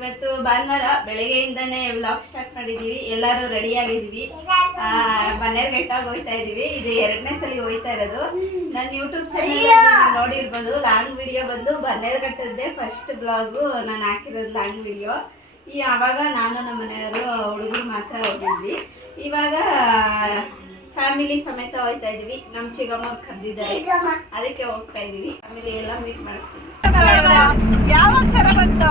ಇವತ್ತು ಭಾನುವಾರ ಬೆಳಗ್ಗೆಯಿಂದನೇ vlog start ಮಾಡಿದೀವಿ. ಎಲ್ಲರೂ ರೆಡಿ ಆಗಿದೀವಿ ಗಂಟಾಗಿ ಹೋಯ್ತಾ ಇದೀವಿ. ಇದು ಎರಡನೇ ಸಲ ಹೋಯ್ತಾ ಇರೋದು. ನನ್ನ ಯೂಟ್ಯೂಬ್ ಚಾನಲ್ ನೋಡಿರ್ಬೋದು ಲಾಂಗ್ ವಿಡಿಯೋ ಬಂದು ಬನ್ನೇರ್ಘಟ್ಟದ್ದೇ ಫಸ್ಟ್ ಬ್ಲಾಗು ನಾನು ಹಾಕಿರೋದು ಲಾಂಗ್ ವಿಡಿಯೋ ಈ ಆವಾಗ ನಾನು ನಮ್ಮ ಮನೆಯವರು ಹುಡುಗರು ಮಾತ್ರ ಹೋಗಿದ್ವಿ. ಇವಾಗ ಫ್ಯಾಮಿಲಿ ಸಮೇತ ಹೋಯ್ತಾ ಇದೀವಿ. ನಮ್ಮ ಚಿಗಮ್ಮ ಕರೆದಿದ್ದಾರೆ. ಅದಕ್ಕೆ ಹೋಗ್ತಾ ಇದೀವಿ. ಫ್ಯಾಮಿಲಿ ಎಲ್ಲ ಮೀಟ್ ಮಾಡಿಸ್ತೀವಿ. ಯಾವ ಅಕ್ಷರ ಬಂತು?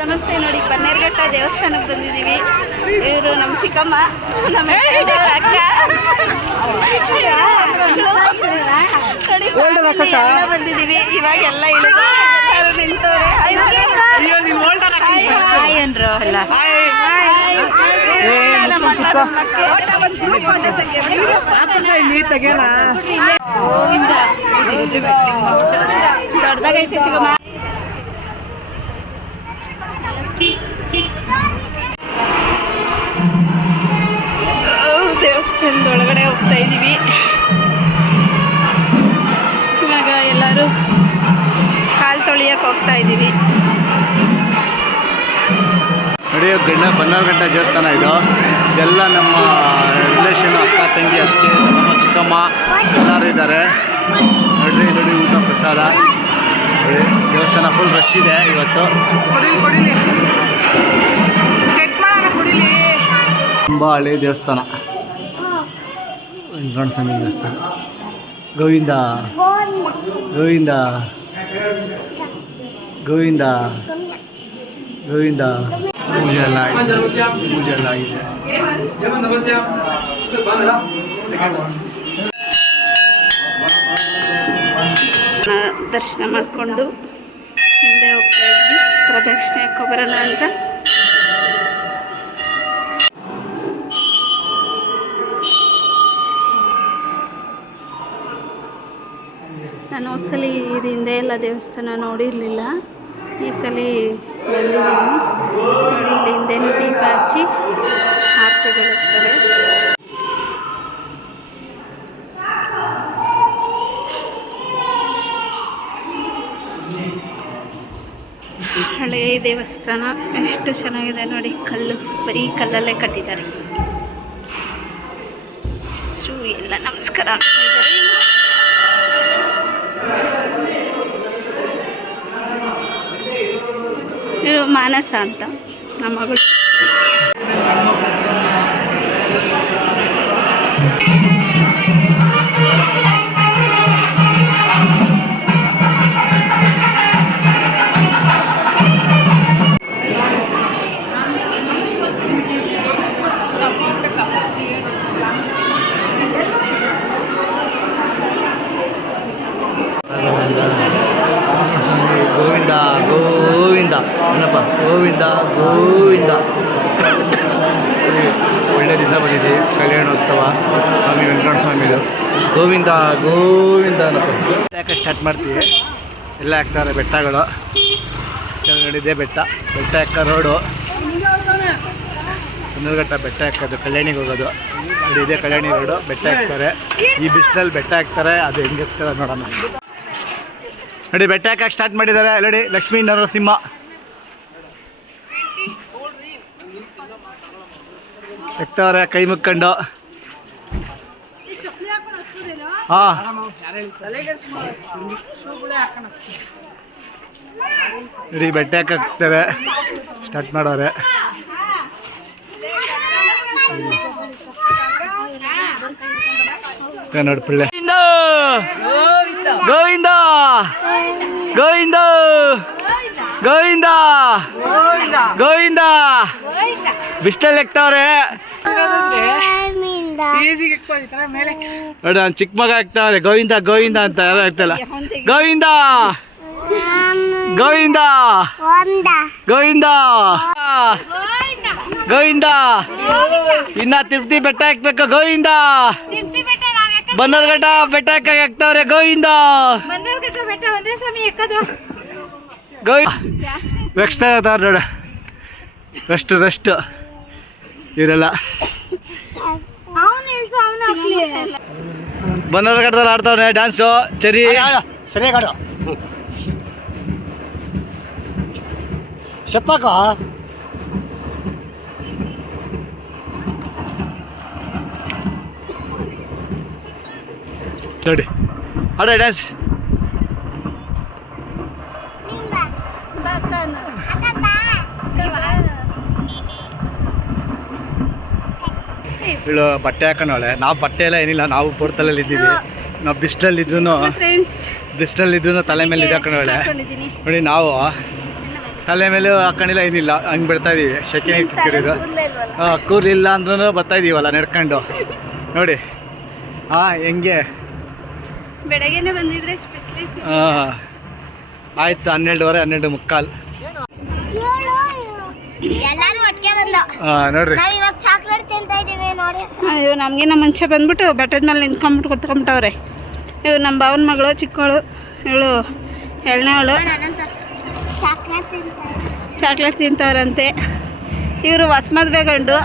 ನಮಸ್ತೆ ನೋಡಿ ಬನ್ನೇರ್ಘಟ್ಟ ದೇವಸ್ಥಾನಕ್ಕೆ ಬಂದಿದ್ದೀವಿ. ಇವರು ನಮ್ಮ ಚಿಕ್ಕಮ್ಮ ನಮ್ಮ ಅಕ್ಕ. ನೋಡಿ family ಎಲ್ಲ ಬಂದಿದ್ದೀವಿ. ಇವಾಗ ಎಲ್ಲ ಇಳಿದು ಎಲ್ಲರೂ ನಿಂತವ್ರೆ. ದೊಡ್ಡದಾಗೈತೆ ಚಿಕ್ಕಮ್ಮ. ದೇವಸ್ಥಾನದ ಒಳಗಡೆ ಹೋಗ್ತಾ ಇದ್ದೀವಿ. ಇವಾಗ ಎಲ್ಲರೂ ಕಾಲು ತೊಳಿಯಕ್ಕೆ ಹೋಗ್ತಾ ಇದ್ದೀವಿ. ನೋಡಿ ಗಂಡ ಬನ್ನಾರ್ಘಟ್ಟ ದೇವಸ್ಥಾನ ಇದು. ಎಲ್ಲ ನಮ್ಮ ರಿಲೇಷನ್ ಅಕ್ಕ ತಂಗಿ ಅತ್ತೆ ನಮ್ಮ ಚಿಕ್ಕಮ್ಮ ಎಲ್ಲರೂ ಇದ್ದಾರೆ. ನೋಡ್ರಿ, ನೋಡಿ, ಊಟ ಪ್ರಸಾದ. ನೋಡಿ ದೇವಸ್ಥಾನ ಫುಲ್ ರಶ್ ಇದೆ ಇವತ್ತು. ತುಂಬ ಹಳೆ ದೇವಸ್ಥಾನ. ವೆಂಕಟಸ್ವಾಮಿ ದೇವಸ್ಥಾನ. ಗೋವಿಂದ. ಗೋವಿಂದ. ಗೋವಿಂದ. ಗೋವಿಂದ. ಪೂಜೆ ಎಲ್ಲ ಆಗಿದೆ ಪೂಜೆ ಎಲ್ಲ ಆಗಿದೆ. ದರ್ಶನ ಮಾಡಿಕೊಂಡು ಹಿಂದೆ ಹೋಗ್ತಾ ಇದ್ವಿ. ಪ್ರದಕ್ಷಿಣೆ ಕೊಬರನ ಅಂತ. ನಾನು ಸಲ ಇದು ಹಿಂದೆ ಎಲ್ಲ ದೇವಸ್ಥಾನ ನೋಡಿರಲಿಲ್ಲ. ಈ ಸಲ ಬಂದಿದ್ದೀನಿ. ನೋಡಿ, ಇಲ್ಲಿ ಹಿಂದೆನೂ ದೀಪ ಹಚ್ಚಿ ಆರತಿಗಳಿರ್ತವೆ ದೇವಸ್ಥಾನ ಎಷ್ಟು ಚೆನ್ನಾಗಿದೆ ನೋಡಿ ಕಲ್ಲು, ಬರೀ ಕಲ್ಲಲ್ಲೇ ಕಟ್ಟಿದ್ದಾರೆ. ಶೂ ಎಲ್ಲ ನಮಸ್ಕಾರ ಮಾನಸ ಅಂತ, ನಮ್ಮ ಮಗಳು. ಗೋವಿಂದ ಒಳ್ಳೆ ದಿವಸ ಬಂದಿದೆ. ಕಲ್ಯಾಣೋತ್ಸವ. ಸ್ವಾಮಿ ವೆಂಕಟ ಸ್ವಾಮಿದು ಗೋವಿಂದ ಗೋವಿಂದ ಯಾಕೆ ಸ್ಟಾರ್ಟ್ ಮಾಡ್ತೀವಿ? ಎಲ್ಲ ಹಾಕ್ತಾರೆ ಬೆಟ್ಟಗಳು. ಕೆಳಗಡೆ ಬೆಟ್ಟ. ಬೆಟ್ಟ ಯಾಕ ರೋಡು? ಹೊನ್ನೂರುಘಟ್ಟ ಬೆಟ್ಟ ಹಾಕೋದು ಕಲ್ಯಾಣಿಗೆ ಹೋಗೋದು. ನೋಡಿ, ಇದೆ ಕಲ್ಯಾಣಿ ರೋಡು. ಬೆಟ್ಟ ಹಾಕ್ತಾರೆ. ಈ ಬಿಸಿಲಲ್ಲಿ ಬೆಟ್ಟ ಹಾಕ್ತಾರೆ. ಅದು ಹೆಂಗೆ ನೋಡೋಣ ನೋಡಿ, ಬೆಟ್ಟ ಹಾಕಕ್ಕೆ ಸ್ಟಾರ್ಟ್ ಮಾಡಿದ್ದಾರೆ? ನೋಡಿ, ಲಕ್ಷ್ಮೀ ನರಸಿಂಹ. ಎಕ್ತವ್ರೆ ಕೈ ಮುಕ್ಕೊಂಡು. ಹಾಂ. ಇಡೀ ಬೆಟ್ಟ ಹಾಕ್ತಾರೆ. ಸ್ಟಾರ್ಟ್ ಮಾಡೋರೆ. ಕನ್ನಡ ನೋಡಿ ಪಿಳ್ಳೆ. ಗೋವಿಂದ. ಗೋವಿಂದ. ಗೋವಿಂದ. ಗೋವಿಂದ. ಬಿಸ್ಲಲ್ಲಿ ಎಕ್ತಾವ್ರೆ. ನೋಡಿ ನಾನು ಚಿಕ್ಕ ಮಗ ಆಗ್ತಾವ್ರೆ ಗೋವಿಂದ ಗೋವಿಂದ ಅಂತ ಯಾರು ಆಗ್ತಲ್ಲ ಗೋವಿಂದ! ಗೋವಿಂದ! ಗೋವಿಂದ! ಗೋವಿಂದ. ಇನ್ನ ತಿರುಪತಿ ಬೆಟ್ಟ ಹಾಕ್ಬೇಕು ಗೋವಿಂದ! ಬನ್ನರ್ಘಟ್ಟ ಬೆಟ್ಟ ಹಾಕಕ್ಕೆ ಹಾಕ್ತಾವ್ರೆ ಗೋವಿಂದ! ಗೋವಿಂದ! ವೆಕ್ಸ್ತಾ ಇರ್ತಾವ್ರೆ ನೋಡ. ರೆಸ್ಟ್ ರೆಸ್ಟ್ ಇರಲ್ಲ. ಬನ್ನರ ಕಟ್ಟದಲ್ಲಿ ಆಡ್ತಾವನೆ ಡ್ಯಾನ್ಸು ಚರಿ. ಸರಿಯಾಗಿ ಆಡು. ಶಪ್ಪಾಕ? ನೋಡಿ. ಆಡ ಡ್ಯಾನ್ಸ್ ಇವಳು ಬಟ್ಟೆ ಹಾಕೊಂಡವಳೆ. ನಾವು ಬಟ್ಟೆ ಎಲ್ಲ ಏನಿಲ್ಲ ನಾವು ಪೋರ್ತಲಲ್ಲಿ ಇದ್ದೀವಿ. ನಾವು ಬಿಸಿಲಲ್ಲಿ ಇದ್ರು ಫ್ರೆಂಡ್ಸ್ ಬಿಸಿಲಲ್ಲಿ ಇದ್ರೂ ತಲೆ ಮೇಲೆ ಇದು ಹಾಕೊಂಡವಳೆ. ನೋಡಿ ನಾವು ತಲೆ ಮೇಲೆ ಹಾಕೊಂಡಿಲ್ಲ ಏನಿಲ್ಲ. ಹಂಗೆ ಬಿಡ್ತಾ ಇದೀವಿ. ಶೆಕೆ ಕಿತ್ಕೊಂಡಿದ್ದು ಹಾಂ ಕೂರ್ಲಿಲ್ಲ ಅಂದ್ರೂ ಬರ್ತಾ ಇದೀವಲ್ಲ ನಡ್ಕೊಂಡು. ನೋಡಿ. ಹಾಂ ಹೆಂಗೆ? ಬೆಳಗ್ಗೆನೆ ಬಂದಿದ್ರೆ ಹಾಂ. ಆಯ್ತು ಹನ್ನೆರಡುವರೆ ಹನ್ನೆರಡು ಮುಕ್ಕಾಲು. ಹಾಂ ನೋಡ್ರಿ ನಾವ್ ಇವಾಗ ಚಾಕ್ಲೇಟ್ ತಿಂತಾ ಇದೀವಿ ನಮಗೆ ನಮಗಿನ್ನ ಮುಂಚೆ ಬಂದ್ಬಿಟ್ಟು ಬೆಟ್ಟದ ಮೇಲೆ ನಿಂತ್ಕೊಂಬಿಟ್ಟು ಕುತ್ಕೊಂಬಿಟ್ಟವ್ರೆ. ಇವು ನಮ್ಮ ಭಾವನ ಮಗಳು ಚಿಕ್ಕವಳು ಇವಳು ಎರಡನೇವಳು ಚಾಕ್ಲೇಟ್ ತಿಂತಾ ತಿಂತವ್ರಂತೆ. ಇವರು ಹೊಸ ಮದುವೆ ಗಂಡು.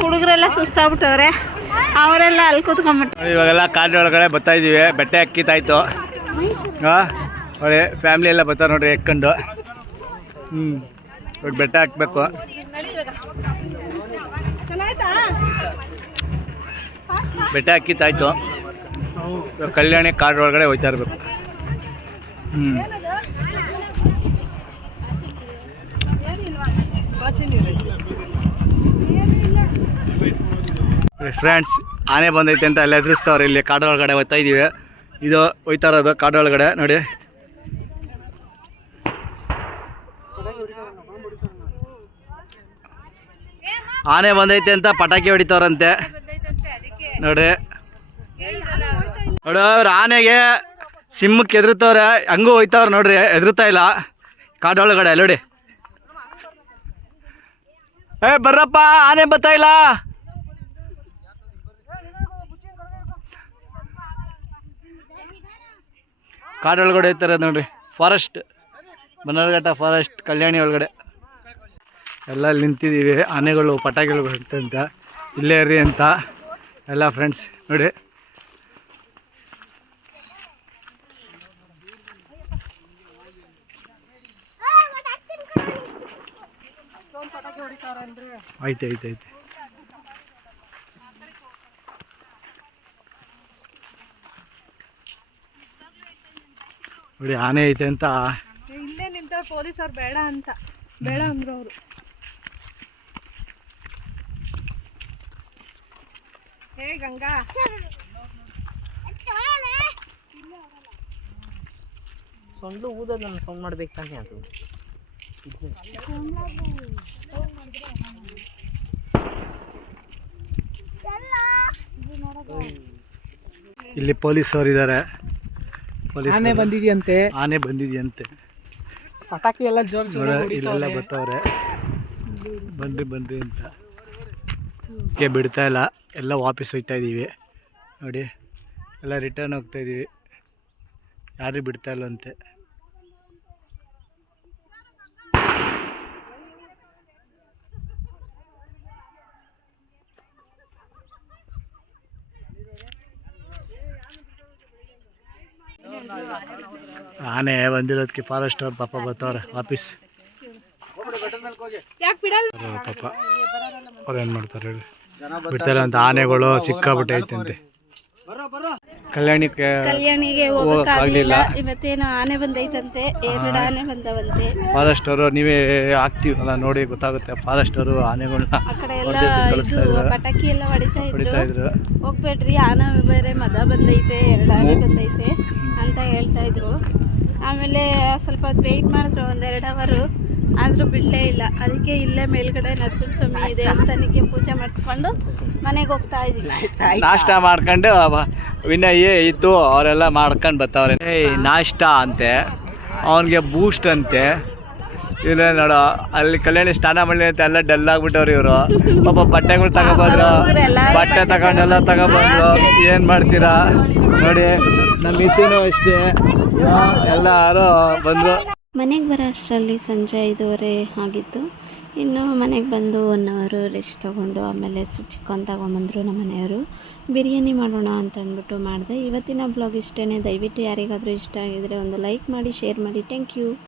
ಹುಡುಗರೆಲ್ಲ ಸುಸ್ತಾಗ್ಬಿಟ್ಟವ್ರೆ. ಅವರೆಲ್ಲ ಅಲ್ಲಿ ಕೂತ್ಕೊಂಡ್ಬಿಟ್ಟು ಇವಾಗೆಲ್ಲ ಕಾರ್ ಒಳಗಡೆ ಬರ್ತಾ ಇದೀವಿ. ಬೆಟ್ಟೆ ಹಾಕಿತ್ತಾಯ್ತು ಹಾಂ ನೋಡಿ ಫ್ಯಾಮ್ಲಿ ಎಲ್ಲ ಬರ್ತಾರೆ ನೋಡ್ರಿ, ಎಕ್ಕೊಂಡು. ಹ್ಞೂ ಬೆಟ್ಟ ಹಾಕ್ಬೇಕು. ಬೆಟ್ಟ ಹಾಕಿತ್ತಾಯ್ತು ತಾಯ್ತು ಕಲ್ಯಾಣಿ ಕಾಡು ಒಳಗಡೆ ಹೋಯ್ತಾ ಇರಬೇಕು. ಹ್ಞೂ ಫ್ರೆಂಡ್ಸ್ ಆನೆ ಬಂದೈತೆ ಅಂತ ಅಲ್ಲಿ ಎದುರಿಸ್ತವ್ರೆ ಇಲ್ಲಿ ಕಾಡು ಒಳಗಡೆ ಹೋಗ್ತಾ ಇದೀವಿ. ಇದು ಹೋಯ್ತಾ ಇರೋದು ಕಾಡು ಒಳಗಡೆ, ನೋಡಿ. ಆನೆ ಬಂದೈತೆ ಅಂತ ಪಟಾಕಿ ಹೊಡಿತಾವ್ರಂತೆ. ನೋಡ್ರಿ. ನೋಡಿ, ಅವ್ರ ಆನೆಗೆ ಸಿಂಹಕ್ಕೆ ಎದುರುತ್ತವ್ರೆ ಹಂಗೂ ಹೋಯ್ತವ್ರೆ ನೋಡ್ರಿ ಎದುರುತ್ತಾ ಇಲ್ಲ. ಕಾಡೊಳಗಡೆ ನೋಡಿ. ಏ, ಬರ್ರಪ್ಪ, ಆನೆ ಬರ್ತಾ ಇಲ್ಲ. ಕಾಡೊಳಗಡೆ ಹೋಯ್ತಾರೆ ನೋಡ್ರಿ. ಫಾರೆಸ್ಟ್ ಬನ್ನರ್ಘಟ್ಟ ಫಾರೆಸ್ಟ್ ಕಲ್ಯಾಣಿ ಒಳಗಡೆ. ಎಲ್ಲ ನಿಂತಿದ್ದೀವಿ. ಆನೆಗಳು, ಪಟಾಕಿಗಳು ಅಂತ ಇಲ್ಲೇ ರೀ ಅಂತ. ಎಲ್ಲ ಫ್ರೆಂಡ್ಸ್ ನೋಡಿ. ಆಯ್ತು ಆಯ್ತು ಆಯ್ತು. ನೋಡಿ ಆನೆ ಐತೆ ಅಂತ. ಇಲ್ಲೇ ನಿಂತ ಪೊಲೀಸವ್ರು ಬೇಡ ಅಂತ. ಬೇಡ ಅಂದ್ರು ಅವರು. ಹೇ ಗಂಗಾ. ಸೊಂಡು ನಾನು ಸೌಂಡ್ ಮಾಡ್ಬೇಕು ತಾನೇ ಅದು. ಇಲ್ಲಿ ಪೊಲೀಸ್ ಇದ್ದಾರೆ ಪೊಲೀಸ್ ಆನೆ ಬಂದಿದೆಯಂತೆ. ಆನೆ ಬಂದಿದೆಯಂತೆ. ಪಟಾಕಿ ಎಲ್ಲ ಜೋರ್ ಜೋರ ಇಲ್ಲೆಲ್ಲ ಬರ್ತಾವ್ರೆ ಬನ್ರಿ ಬನ್ರಿ ಅಂತ. ಬಿಡ್ತಾ ಇಲ್ಲ. ಎಲ್ಲ ವಾಪಸ್ ಹೋಗ್ತಾ ಇದ್ದೀವಿ. ನೋಡಿ ಎಲ್ಲ ರಿಟರ್ನ್ ಹೋಗ್ತಾ ಇದ್ದೀವಿ. ಯಾರು ಬಿಡ್ತಾ ಇಲ್ಲಂತೆ ಆನೆ ಬಂದಿರೋದಕ್ಕೆ ಫಾರೆಸ್ಟ್ ಅವ್ರ ಪಾಪ ಬರ್ತಾವ್ರೆ ವಾಪಸ್. ಪಾಪ ಅವ್ರು ಏನು ಮಾಡ್ತಾರೆ ಹೇಳಿ. ಬಿಡ್ತಾರೆ ಅಂತ ಆನೆಗಳು ಸಿಕ್ಕಾಬಿಟ್ಟೈತಂತೆ. ಐತಂತೆ ಕಲ್ಯಾಣಿಗೆ ಕಲ್ಯಾಣಿಗೆ ಹೋಗಕ್ಕಾಗ್ಲಿಲ್ಲ. ಇವತ್ತೇನು ಆನೆ ಬಂದೈತಂತೆ ಎರಡು ಆನೆ ಬಂದವಂತೆ. ಫಾರೆಸ್ಟ್ ಅವರು ನೀವೇ ಹಾಕ್ತೀವಲ್ಲ ನೋಡಿ ಗೊತ್ತಾಗುತ್ತೆ. ಫಾರೆಸ್ಟ್ ಅವರು ಆನೆಗಳನ್ನ ಆ ಕಡೆ ಎಲ್ಲ ಇದು ಪಟಾಕಿ ಎಲ್ಲ ಹೊಡಿತಾ ಹೊಡಿತಾ ಇದ್ರು. ಇದ್ರು ಹೋಗ್ಬೇಡ್ರಿ ಆನೆ ಬೇರೆ ಮದ ಬಂದೈತೆ ಎರಡು ಆನೆ ಬಂದೈತೆ ಅಂತ ಹೇಳ್ತಾ ಇದ್ರು. ಆಮೇಲೆ ಸ್ವಲ್ಪ ಹೊತ್ತು ವೆಯ್ಟ್ ಮಾಡಿದ್ರು ಒಂದೆರಡು ಅವರು ಆದರೂ ಬಿಡಲೇ ಇಲ್ಲ. ಅದಕ್ಕೆ ಇಲ್ಲೇ ಮೇಲ್ಗಡೆ ನರಸಿಂಹಸ್ವಾಮಿ ದೇವಸ್ಥಾನಕ್ಕೆ ಪೂಜೆ ಮಾಡಿಸ್ಕೊಂಡು ಮನೆಗೆ ಹೋಗ್ತಾ ಇದ್ದೀವಿ. ನಾಷ್ಟ ಮಾಡ್ಕೊಂಡು ವಿನಯ್ ಇತ್ತು ಅವರೆಲ್ಲ ಮಾಡ್ಕೊಂಡು ಬರ್ತಾವ್ರೆ ಏಯ್ ನಾಷ್ಟ ಅಂತೆ. ಅವನಿಗೆ ಬೂಸ್ಟ್ ಅಂತೆ. ಇವ್ರೆ ನೋಡು, ಅಲ್ಲಿ ಕಲ್ಯಾಣಿ ಸ್ನಾನ ಮಾಡಲಿ ಅಂತ ಎಲ್ಲ ಡಲ್ ಆಗ್ಬಿಟ್ಟವ್ರು ಇವರು. ಪಾಪ ಬಟ್ಟೆಗಳು ತಗೊಬಂದ್ರು, ಬಟ್ಟೆ ತಗೊಂಡೆಲ್ಲ ತಗೊಬಂದ್ರು, ಏನು ಮಾಡ್ತೀರಾ? ನೋಡಿ ನಮ್ಮ ಅಷ್ಟೇ. ಎಲ್ಲರೂ ಬಂದರು. ಮನೆಗೆ ಬರೋ ಅಷ್ಟರಲ್ಲಿ ಸಂಜೆ ಐದೂವರೆ ಆಗಿತ್ತು. ಇನ್ನು ಮನೆಗೆ ಬಂದು ಒನ್ ಅವರು ರೆಸ್ಟ್ ತೊಗೊಂಡು ಆಮೇಲೆ ಚಿಕನ್ ತಗೊಂಬಂದರು ನಮ್ಮ ಮನೆಯವರು. ಬಿರಿಯಾನಿ ಮಾಡೋಣ ಅಂತ ಅಂದ್ಬಿಟ್ಟು ಮಾಡಿದೆ. ಇವತ್ತಿನ ಬ್ಲಾಗ್ ಇಷ್ಟೇ ದಯವಿಟ್ಟು ಯಾರಿಗಾದರೂ ಇಷ್ಟ ಆಗಿದರೆ ಒಂದು ಲೈಕ್ ಮಾಡಿ ಶೇರ್ ಮಾಡಿ. Thank you